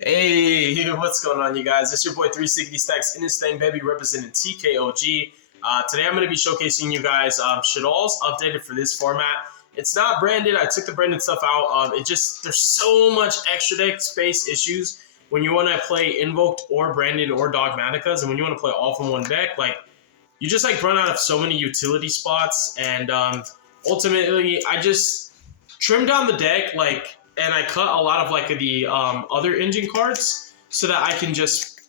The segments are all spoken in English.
Hey, what's going on, you guys? It's your boy 360 Stacks in this thing, baby, representing TKOG. Today I'm going to be showcasing you guys Shaddolls updated for this format. It's not branded. I took the branded stuff out. There's so much extra deck space issues when you want to play Invoked or branded or Dogmaticas, and when you want to play all from one deck, like you just like run out of so many utility spots, and ultimately I just trimmed down the deck and I cut a lot of like the other engine cards so that I can just,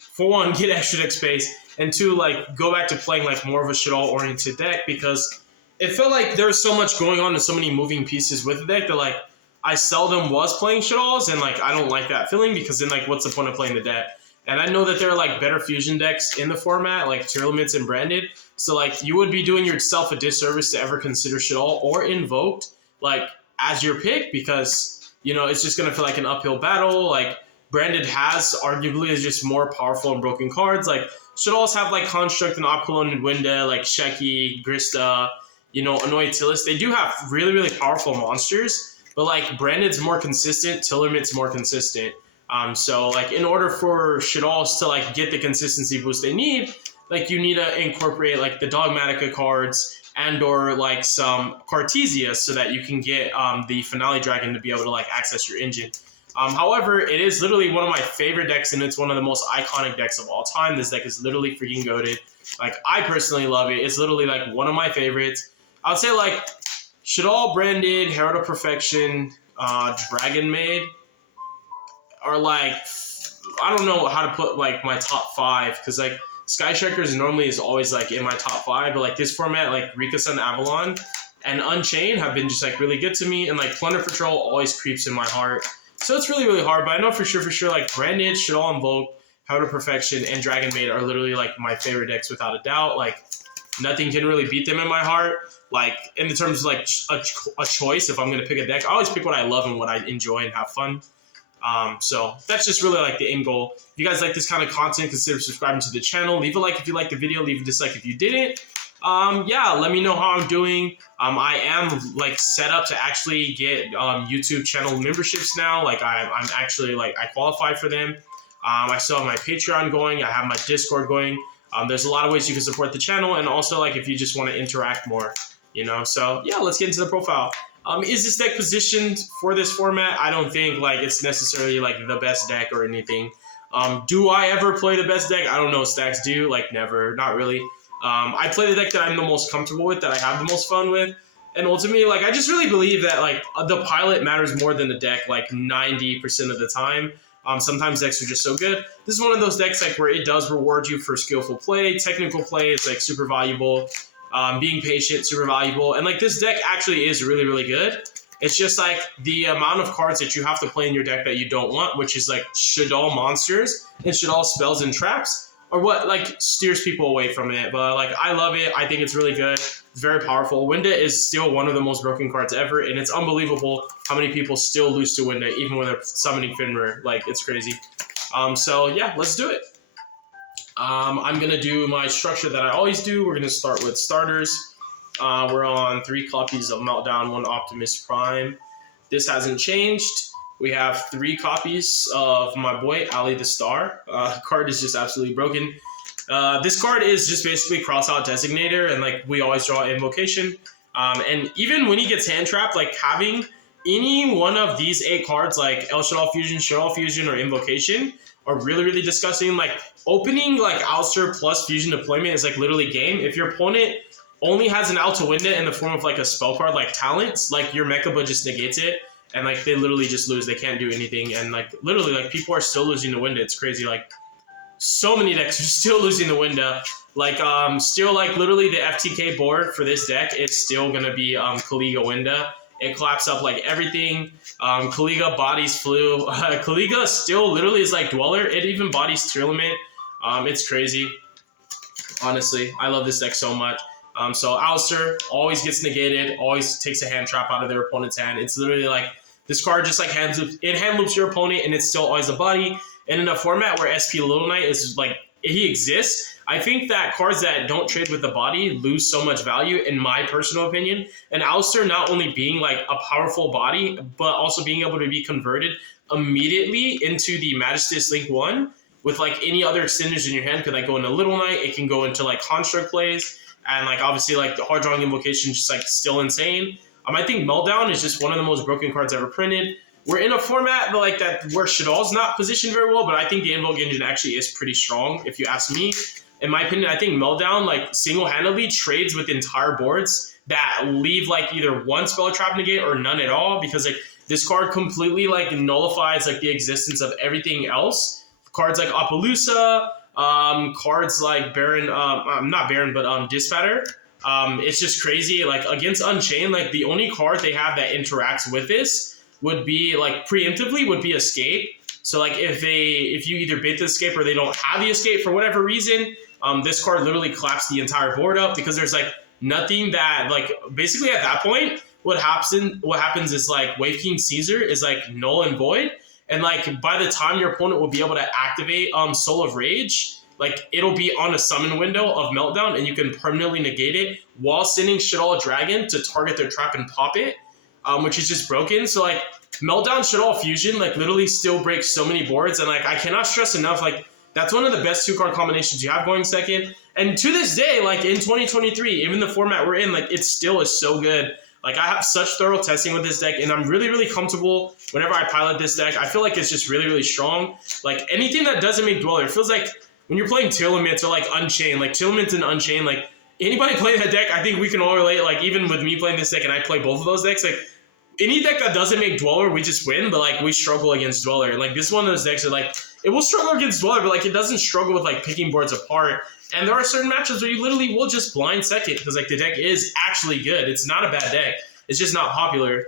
for one, get extra deck space, and two, like go back to playing like more of a Shaddoll oriented deck, because it felt like there was so much going on and so many moving pieces with the deck that like I seldom was playing Shaddolls, and like I don't like that feeling, because then like what's the point of playing the deck? And I know that there are like better fusion decks in the format, like Tier Limits and Branded. So like you would be doing yourself a disservice to ever consider Shaddoll or Invoked like as your pick, because you know it's just gonna feel like an uphill battle. Like Branded has arguably is just more powerful and broken cards. Like Shaddolls have like Construct and Aqualung and Winda, like Sheki, Grista, Annoy Tillis. They do have really, really powerful monsters, but like Branded's more consistent, Tillermit's more consistent. So like in order for Shaddolls to like get the consistency boost they need, like you need to incorporate like the Dogmatica cards and or like some Cartesia so that you can get the Finale Dragon to be able to like access your engine. However, it is literally one of my favorite decks, and it's one of the most iconic decks of all time. This deck is literally freaking goated. Like I personally love it. It's literally like one of my favorites. I would say like Shaddoll, Branded, Herald of Perfection, Dragon Maid are like, I don't know how to put like my top five, because like Sky Strikers normally is always like in my top five, but like this format, like Rika Sun Avalon and Unchained have been just like really good to me, and like Plunder Patrol always creeps in my heart. So it's really, really hard, but I know for sure, like Branded, Shaddoll Invoke, Herald of Perfection, and Dragon Maid are literally like my favorite decks without a doubt. Like nothing can really beat them in my heart. Like in the terms of like a choice, if I'm gonna pick a deck, I always pick what I love and what I enjoy and have fun. So that's just really like the end goal. If you guys like this kind of content, consider subscribing to the channel. Leave a like if you liked the video. Leave a dislike if you didn't. Yeah, let me know how I'm doing. I am like set up to actually get YouTube channel memberships now. Like I'm actually like I qualify for them. I still have my Patreon going. I have my Discord going. There's a lot of ways you can support the channel, and also like if you just want to interact more, So yeah, let's get into the profile. Is this deck positioned for this format? I don't think like it's necessarily like the best deck or anything. Do I ever play the best deck? I don't know. Stacks do, like never, not really. I play the deck that I'm the most comfortable with, that I have the most fun with, and ultimately, like I just really believe that like the pilot matters more than the deck, like 90% of the time. Sometimes decks are just so good. This is one of those decks like where it does reward you for skillful play, technical play. It's like super valuable. Being patient, super valuable. And like this deck actually is really, really good. It's just like the amount of cards that you have to play in your deck that you don't want, which is like Shaddoll monsters and Shaddoll spells and traps, or what like steers people away from it. But like I love it. I think it's really good. It's very powerful. Winda is still one of the most broken cards ever, and it's unbelievable how many people still lose to Winda even when they're summoning Finra. Like it's crazy. So yeah, let's do it. I'm going to do my structure that I always do. We're going to start with starters. We're on 3 copies of Meltdown, 1 Optimus Prime. This hasn't changed. We have 3 copies of my boy, Ali the Star. Card is just absolutely broken. This card is just basically cross-out Designator, and like we always draw Invocation. And even when he gets hand trapped, like having any one of these 8 cards, like El Shaddoll Fusion, or Invocation, are really, really disgusting. Like opening like Ouster plus Fusion Deployment is like literally game. If your opponent only has an out to Winda in the form of like a spell card like Talents, like your Mechaba just negates it, and like they literally just lose. They can't do anything, and like literally like people are still losing the Winda. It's crazy. Like so many decks are still losing the Winda. Like still like literally the FTK board for this deck is still gonna be Kaliga Winda. It collapsed up like everything. Kaliga bodies flew. Kaliga still literally is like Dweller. It even bodies Tier Limit. It's crazy. Honestly, I love this deck so much. So Ouster always gets negated, always takes a hand trap out of their opponent's hand. It's literally like this card just like hand loops your opponent, and it's still always a body. And in a format where SP Little Knight is like, he exists, I think that cards that don't trade with the body lose so much value, in my personal opinion. And Ouster not only being like a powerful body, but also being able to be converted immediately into the Magistus Link 1 with like any other extenders in your hand. Could like go into Little Knight, it can go into like construct plays, and like obviously like the hard drawing invocation just like still insane. I think Meltdown is just one of the most broken cards ever printed. We're in a format like that where Shaddoll's not positioned very well, but I think the Invoke engine actually is pretty strong, if you ask me. In my opinion, I think Meltdown like single-handedly trades with entire boards that leave like either one spell trap negate or none at all, because like this card completely like nullifies like the existence of everything else. Cards like Appaloosa, cards like Baron, not Baron, but Dispatter. It's just crazy. Like against Unchained, like the only card they have that interacts with this would be like preemptively would be Escape. So like if you either bait the Escape or they don't have the Escape for whatever reason, this card literally claps the entire board up, because there's like nothing that like basically at that point what happens is like Wave King Caesar is like null and void, and like by the time your opponent will be able to activate Soul of Rage, like it'll be on a summon window of Meltdown, and you can permanently negate it while sending Shaddoll Dragon to target their trap and pop it, which is just broken. So like Meltdown Shaddoll Fusion like literally still breaks so many boards, and like I cannot stress enough, like that's one of the best 2-card combinations you have going second. And to this day, like in 2023, even the format we're in, like it still is so good. Like I have such thorough testing with this deck, and I'm really, really comfortable whenever I pilot this deck. I feel like it's just really, really strong. Like anything that doesn't make Dweller, it feels like when you're playing Telements or like Unchained, like Telements and Unchained, like anybody playing that deck, I think we can all relate. Like even with me playing this deck and I play both of those decks, like any deck that doesn't make Dweller, we just win, but like we struggle against Dweller. And like this is one of those decks that like it will struggle against Dweller, but like it doesn't struggle with like picking boards apart. And there are certain matchups where you literally will just blind second, because like the deck is actually good. It's not a bad deck. It's just not popular.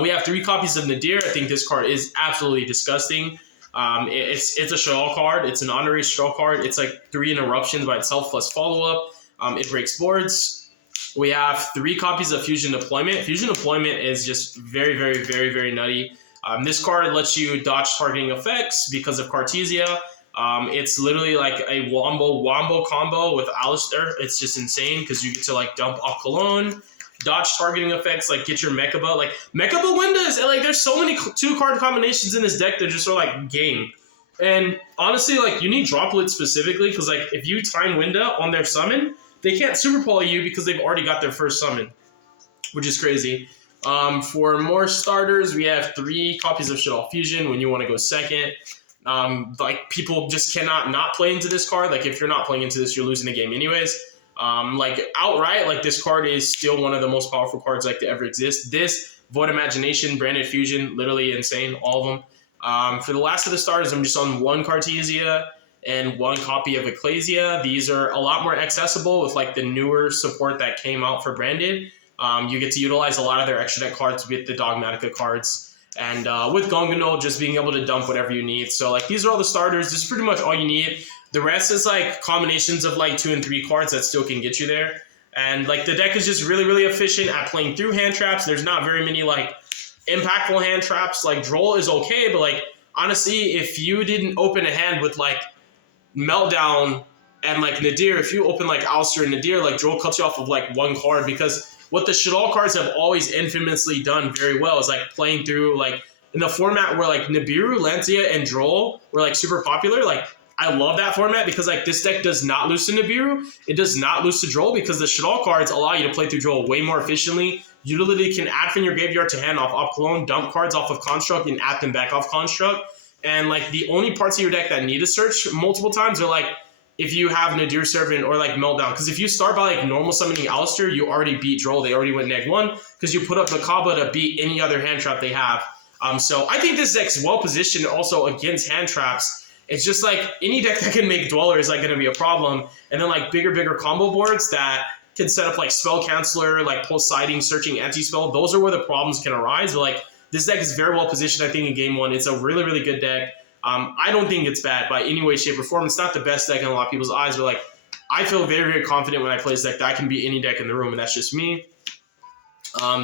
We have 3 copies of Nadir. I think this card is absolutely disgusting. It's a Shaddoll card. It's an honorary Shaddoll card. It's like 3 interruptions by itself plus follow-up. It breaks boards. We have 3 copies of Fusion Deployment. Fusion Deployment is just very, very, very, very nutty. This card lets you dodge targeting effects because of Cartesia. It's literally like a wombo combo with Alistair. It's just insane because you get to like dump off Cologne, dodge targeting effects, like get your Mechaba. Like Mechaba Windows, like there's so many 2-card combinations in this deck that just are like game. And honestly, like you need Droplet specifically, because like if you time Winda on their summon, they can't super poly you because they've already got their first summon, which is crazy. For more starters, we have 3 copies of Shaddoll Fusion when you want to go second. Like people just cannot not play into this card. Like if you're not playing into this, you're losing the game anyways. Like outright, like this card is still one of the most powerful cards like to ever exist. This, Void Imagination, Branded Fusion, literally insane, all of them. For the last of the starters, I'm just on 1 Cartesia and 1 copy of Ecclesia. These are a lot more accessible with like the newer support that came out for Branded. You get to utilize a lot of their extra deck cards with the Dogmatica cards. And with Gonganol, just being able to dump whatever you need. So like these are all the starters. This is pretty much all you need. The rest is like combinations of like 2 and 3 cards that still can get you there. And like the deck is just really, really efficient at playing through hand traps. There's not very many like impactful hand traps. Like Droll is okay, but like honestly, if you didn't open a hand with like Meltdown and like Nadir, if you open like Alistair and Nadir, like Droll cuts you off of like 1 card, because what the Shaddoll cards have always infamously done very well is like playing through like in the format where like Nibiru, Lancia, and Droll were like super popular. Like I love that format because like this deck does not lose to Nibiru. It does not lose to Droll because the Shaddoll cards allow you to play through Droll way more efficiently. You literally can add from your graveyard to hand off Cologne, dump cards off of Construct, and add them back off Construct. And like the only parts of your deck that need to search multiple times are like if you have Nadir Servant or like Meltdown. Because if you start by like normal summoning Alistair, you already beat Droll. They already went -1 because you put up Mechaba to beat any other hand trap they have. So I think this deck's well positioned also against hand traps. It's just like any deck that can make Dweller is like going to be a problem. And then like bigger combo boards that can set up like Spell Canceller, like Pulse Siding, Searching, Anti-Spell. Those are where the problems can arise. But like this deck is very well positioned, I think, in game 1. It's a really, really good deck. I don't think it's bad by any way, shape, or form. It's not the best deck in a lot of people's eyes, but like I feel very, very confident when I play this deck that I can beat any deck in the room, and that's just me.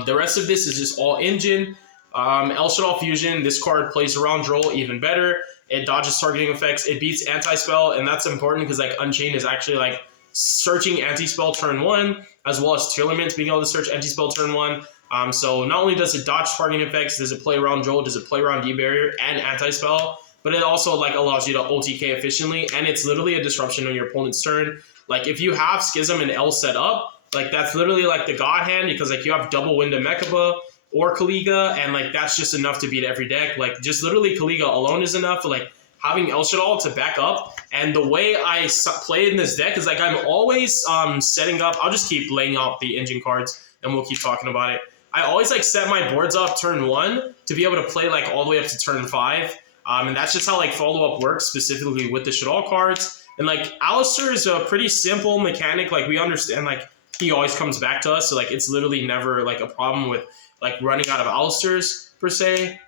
The rest of this is just all engine. Shaddoll Fusion, this card plays around Droll even better. It dodges targeting effects. It beats Anti-Spell, and that's important because like Unchained is actually like searching Anti-Spell turn 1, as well as Telements being able to search Anti-Spell turn 1. So not only does it dodge targeting effects, does it play around Joel, does it play around D-Barrier and Anti-Spell, but it also like allows you to OTK efficiently, and it's literally a disruption on your opponent's turn. Like if you have Schism and L set up, like that's literally like the god hand, because like you have double Wind of Mechaba or Kaliga, and like that's just enough to beat every deck. Like just literally Kaliga alone is enough. Like having El Shaddoll to back up, and the way I play in this deck is like I'm always setting up. I'll just keep laying out the engine cards, and we'll keep talking about it. I always like set my boards up turn 1 to be able to play like all the way up to turn 5. And that's just how like follow-up works, specifically with the Shaddoll cards. And like Alistair is a pretty simple mechanic. Like we understand, like he always comes back to us. So like it's literally never like a problem with like running out of Alistairs per se.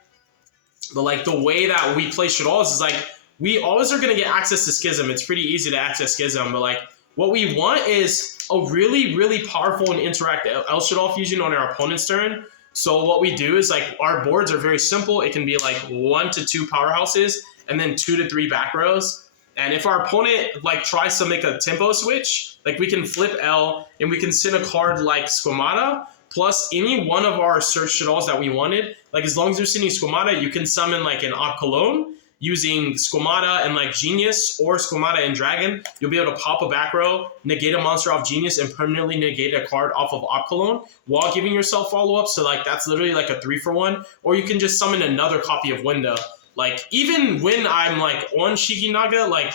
But like the way that we play Shaddolls is like we always are going to get access to Schism. It's pretty easy to access Schism. But like what we want is a really, really powerful and interact El Shaddoll Fusion on our opponent's turn. So what we do is like our boards are very simple. It can be like 1 to 2 powerhouses and then 2 to 3 back rows. And if our opponent like tries to make a tempo switch, like we can flip L and we can send a card like Squamata plus any one of our search Shaddolls that we wanted. Like as long as you're sending Squamata, you can summon like an Op Cologne using Squamata and like Genius or Squamata and Dragon. You'll be able to pop a back row, negate a monster off Genius, and permanently negate a card off of Op Cologne while giving yourself follow-up. So like that's literally like a 3-for-1. Or you can just summon another copy of Winda. Like even when I'm like on Shikinaga, like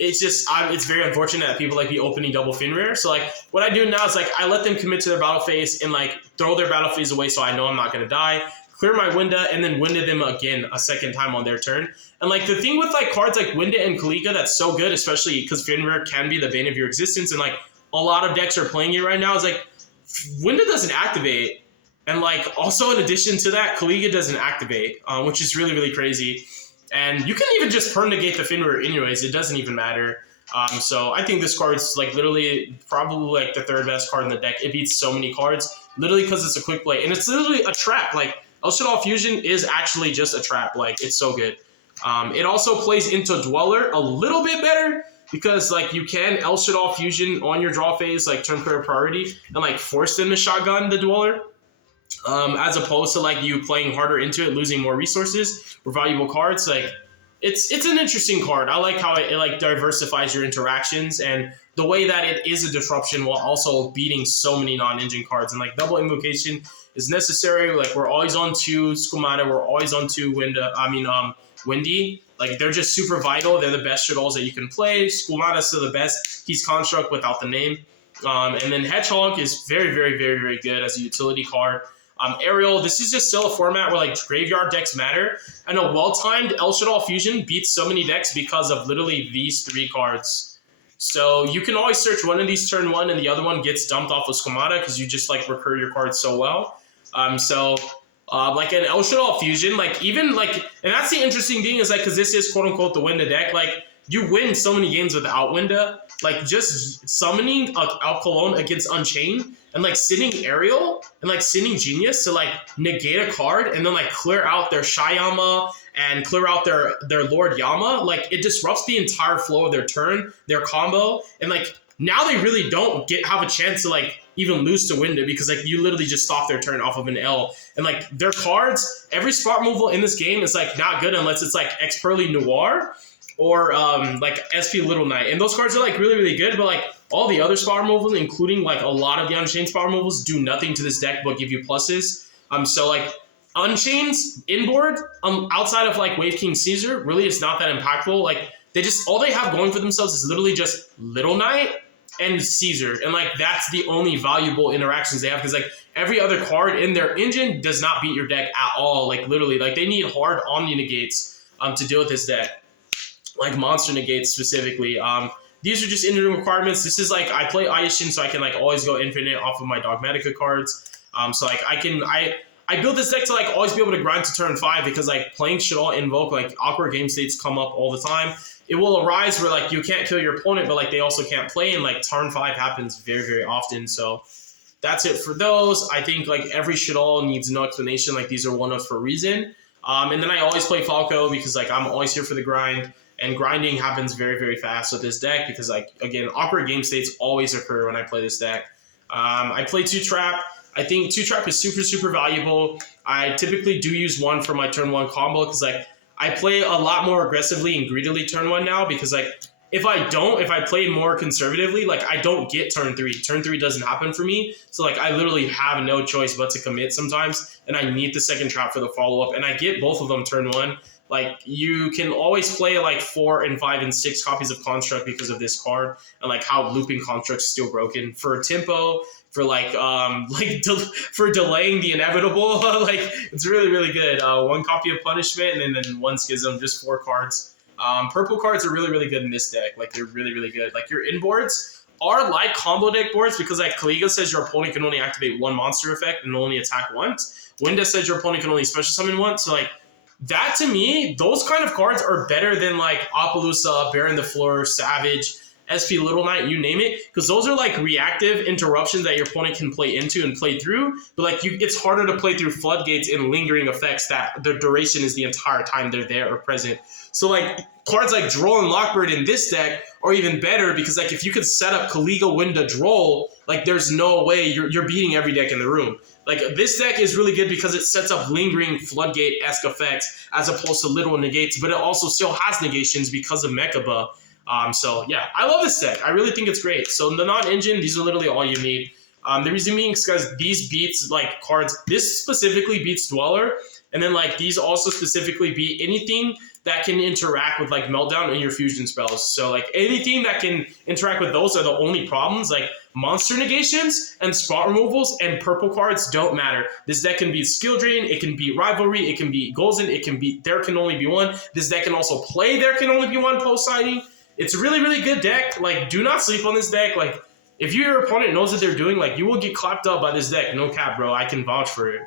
it's just it's very unfortunate that people like be opening double Finrear. So like what I do now is like I let them commit to their battle phase and like throw their battle phase away so I know I'm not gonna die. Clear my Winda, and then Winda them again a second time on their turn. And like the thing with like cards like Winda and Kaliga that's so good, especially because Finrear can be the bane of your existence, and like a lot of decks are playing it right now, is like Winda doesn't activate. And like also in addition to that, Kaliga doesn't activate, which is really, really crazy. And you can even just perm negate the Finrear anyways, it doesn't even matter. So I think this card's like literally probably like the 3rd best card in the deck. It beats so many cards, literally because it's a quick play. And it's literally a trap. Like El Shaddoll Fusion is actually just a trap. Like it's so good. It also plays into Dweller a little bit better because like you can El Shaddoll Fusion on your draw phase, like turn player priority, and like force them to shotgun the Dweller. As opposed to like you playing harder into it, losing more resources or valuable cards. Like it's an interesting card. I like how it like diversifies your interactions and the way that it is a disruption while also beating so many non-engine cards. And like double invocation is necessary. Like we're always on 2 Squamata, we're always on 2 Windy. Like they're just super vital. They're the best Shaddolls that you can play. Squamata's still the best. He's Construct without the name. And then Hedgehog is very, very, very, very good as a utility card. Ariel, this is just still a format where like graveyard decks matter. And a well-timed El Shaddoll Fusion beats so many decks because of literally these 3 cards. So you can always search one of these turn 1 and the other one gets dumped off of Squamata because you just like recur your cards so well. Like an El Shaddoll Fusion, like even like, and that's the interesting thing is like, because this is quote unquote the Winda deck, like you win so many games without Winda. Like just summoning Al Cologne against Unchained and like sending Ariel and like sending Genius to like negate a card and then like clear out their Shayama and clear out their Lord Yama. Like it disrupts the entire flow of their turn, their combo, and like now they really don't have a chance to like even lose to Winda because like you literally just stop their turn off of an L. And like their cards, every spot removal in this game is like not good unless it's like Expertly Noir or like SP Little Knight. And those cards are like really, really good, but like all the other spot removals, including like a lot of the Unchained spot removals, do nothing to this deck but give you pluses. So like Unchained's inboard, outside of like Wave King Caesar, really is not that impactful. Like they just, all they have going for themselves is literally just Little Knight and Caesar. And like that's the only valuable interactions they have because like every other card in their engine does not beat your deck at all. Like literally, like they need hard Omni negates to deal with this deck. Like monster negates specifically. These are just in-room requirements. This is like I play Ayashin, so I can like always go infinite off of my Dogmatica cards. So like I build this deck to like always be able to grind to turn 5 because like playing Shaddoll Invoke, like awkward game states come up all the time. It will arise where like you can't kill your opponent, but like they also can't play, and like turn 5 happens very, very often. So that's it for those. I think like every Shaddoll needs no explanation. Like these are one-offs for a reason. And then I always play Falco because like I'm always here for the grind. And grinding happens very, very fast with this deck because, like, again, awkward game states always occur when I play this deck. I play 2 Trap. I think 2-trap is super valuable. I typically do use 1 for my turn 1 combo because like I play a lot more aggressively and greedily turn 1 now because like if I play more conservatively, like I don't get turn 3. Turn 3 doesn't happen for me. So like I literally have no choice but to commit sometimes, and I need the 2nd trap for the follow-up, and I get both of them turn 1. Like you can always play like 4 and 5 and 6 copies of Construct because of this card, and like how looping Construct's still broken for tempo, for for delaying the inevitable. Like it's really good. 1 copy of Punishment and then 1 Schism, just 4 cards. Purple cards are really good in this deck. Like they're really good. Like your inboards are like combo deck boards because like Kaliga says your opponent can only activate 1 monster effect and only attack once. Winda says your opponent can only special summon once. So like that to me, those kind of cards are better than like Appaloosa, Baron the Floor, Savage, SP Little Knight, you name it, because those are like reactive interruptions that your opponent can play into and play through. But like it's harder to play through floodgates and lingering effects that the duration is the entire time they're there or present. So like cards like Droll and Lockbird in this deck are even better because like if you could set up Kaliga, Winda, Droll, like there's no way you're beating every deck in the room. Like this deck is really good because it sets up lingering floodgate-esque effects as opposed to literal negates, but it also still has negations because of Mechaba. So yeah, I love this deck. I really think it's great. So the non-engine, these are literally all you need. The reason being is because these beats like cards, this specifically beats Dweller, and then like these also specifically beat anything that can interact with like Meltdown and your fusion spells. So like anything that can interact with those are the only problems. Like monster negations and spot removals and purple cards don't matter. This deck can beat Skill Drain, it can beat Rivalry, it can beat Golden, it can beat There Can Only Be One. This deck can also play There Can Only Be One post-siding. It's a really good deck. Like do not sleep on this deck. Like if your opponent knows what they're doing, like you will get clapped up by this deck. No cap, bro. I can vouch for it.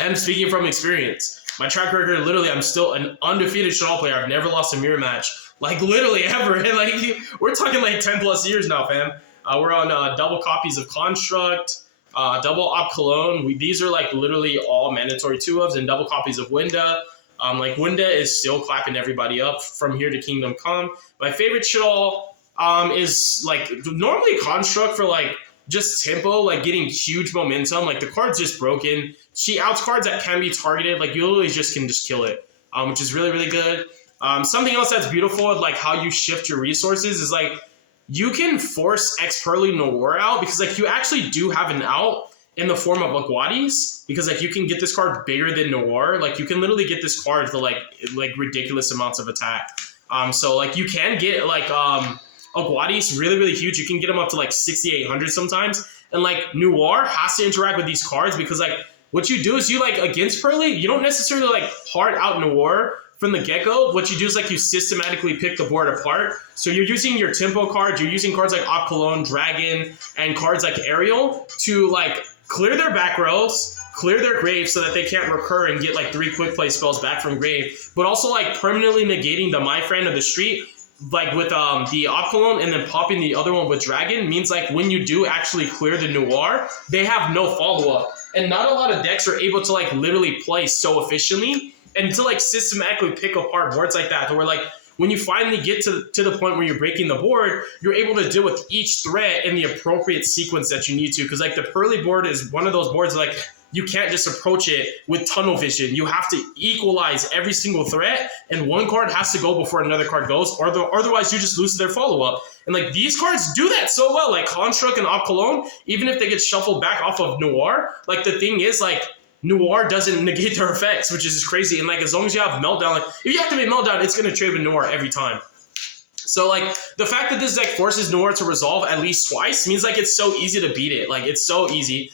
And speaking from experience, my track record, literally, I'm still an undefeated Shaddoll player. I've never lost a mirror match. Like, literally, ever. And, like, we're talking, like, 10-plus years now, fam. We're on double copies of Construct, double Op Cologne. These are, like, literally all mandatory 2-ofs and double copies of Winda. Like, Winda is still clapping everybody up from here to Kingdom Come. My favorite Shaddoll is, like, normally Construct for, like, just tempo, like getting huge momentum. Like the card's just broken. She outs cards that can be targeted. Like you literally just can just kill it, which is really good. Something else that's beautiful, like how you shift your resources, is like you can force X-Pearly Noir out because like you actually do have an out in the form of Aguadis, because like you can get this card bigger than Noir. Like you can literally get this card for like ridiculous amounts of attack. So like you can get like Aguadis really huge. You can get them up to like 6,800 sometimes. And like Noir has to interact with these cards because like what you do is you like against Pearly, you don't necessarily like hard out Noir from the get-go. What you do is like you systematically pick the board apart. So you're using your tempo cards, you're using cards like Op Cologne, Dragon, and cards like Ariel to like clear their back rows, clear their grave so that they can't recur and get like 3 quick play spells back from grave, but also like permanently negating the My Friend of the Street, like with the Op Cologne, and then popping the other one with Dragon means like when you do actually clear the Noir, they have no follow-up. And not a lot of decks are able to like literally play so efficiently and to like systematically pick apart boards like that, to where like when you finally get to the point where you're breaking the board, you're able to deal with each threat in the appropriate sequence that you need to. Because like the Pearly board is one of those boards like you can't just approach it with tunnel vision. You have to equalize every single threat, and one card has to go before another card goes, or otherwise you just lose their follow-up. And like these cards do that so well, like Construct and Op Cologne, even if they get shuffled back off of Noir, like the thing is like Noir doesn't negate their effects, which is just crazy. And like as long as you have Meltdown, like if you activate Meltdown, it's going to trade with Noir every time. So like the fact that this deck forces Noir to resolve at least twice means like it's so easy to beat it. Like it's so easy.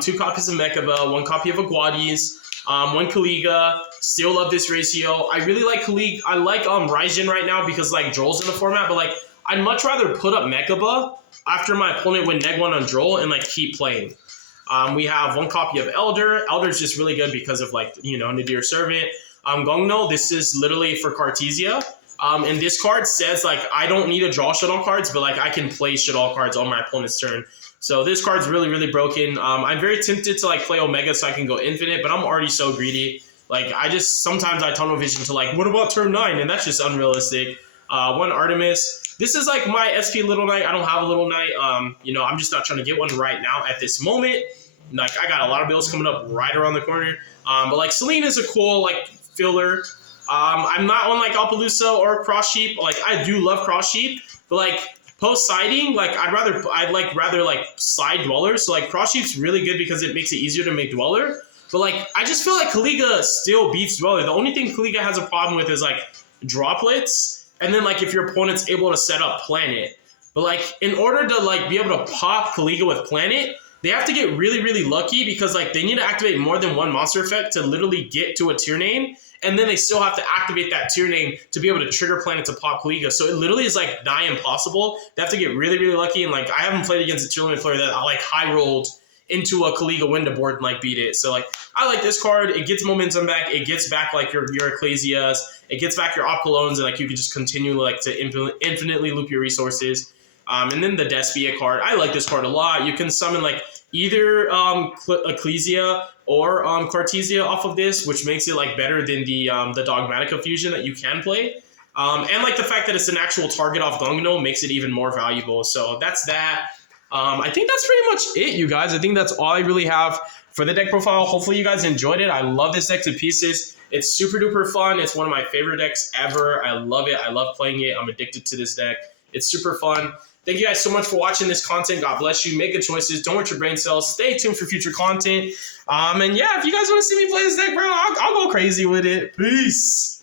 2 copies of Mechaba, 1 copy of Aguadis, 1 Kaliga. Still love this ratio. I really like Kaliga. I like Raijin right now because like Droll's in the format, but like I'd much rather put up Mechaba after my opponent win neg 1 on Droll and like keep playing. We have 1 copy of Elder. Elder's just really good because of like, you know, Nadir Servant. Gongno, this is literally for Cartesia. And this card says like I don't need to draw Shaddoll cards, but like I can play Shaddoll cards on my opponent's turn. So this card's really broken. I'm very tempted to like play Omega so I can go infinite, but I'm already so greedy. Like sometimes I tunnel vision to like, what about turn 9? And that's just unrealistic. 1 Artemis. This is like my SP Little Knight. I don't have a Little Knight. You know, I'm just not trying to get one right now at this moment. Like I got a lot of builds coming up right around the corner. But like Selene is a cool like filler. I'm not on like Alpaloosa or Cross Sheep. Like I do love Cross Sheep, but like post siding, like I'd rather like side dwellers. So like Cross Sheep's really good because it makes it easier to make dweller. But like I just feel like Kaliga still beats dweller. The only thing Kaliga has a problem with is like droplets, and then like if your opponent's able to set up planet. But like in order to like be able to pop Kaliga with planet, they have to get really, really lucky because like they need to activate more than one monster effect to literally get to a tier name. And then they still have to activate that tier name to be able to trigger planet to pop Kaliga. So it literally is like nigh impossible. They have to get really, really lucky. And like I haven't played against a tier limit player that like high rolled into a Kaliga window board and like beat it. So like I like this card. It gets momentum back. It gets back like your Ecclesias. It gets back your Opcolones, and like you can just continue like to infinitely loop your resources. And then the Despia card. I like this card a lot. You can summon like either Ecclesia or Cartesia off of this, which makes it like better than the Dogmatica fusion that you can play. And like the fact that it's an actual target off Gungnome makes it even more valuable. So that's that. I think that's pretty much it, you guys. I think that's all I really have for the deck profile. Hopefully you guys enjoyed it. I love this deck to pieces. It's super duper fun. It's one of my favorite decks ever. I love it. I love playing it. I'm addicted to this deck. It's super fun. Thank you guys so much for watching this content. God bless you. Make good choices. Don't hurt your brain cells. Stay tuned for future content. And yeah, if you guys want to see me play this deck, bro, I'll go crazy with it. Peace.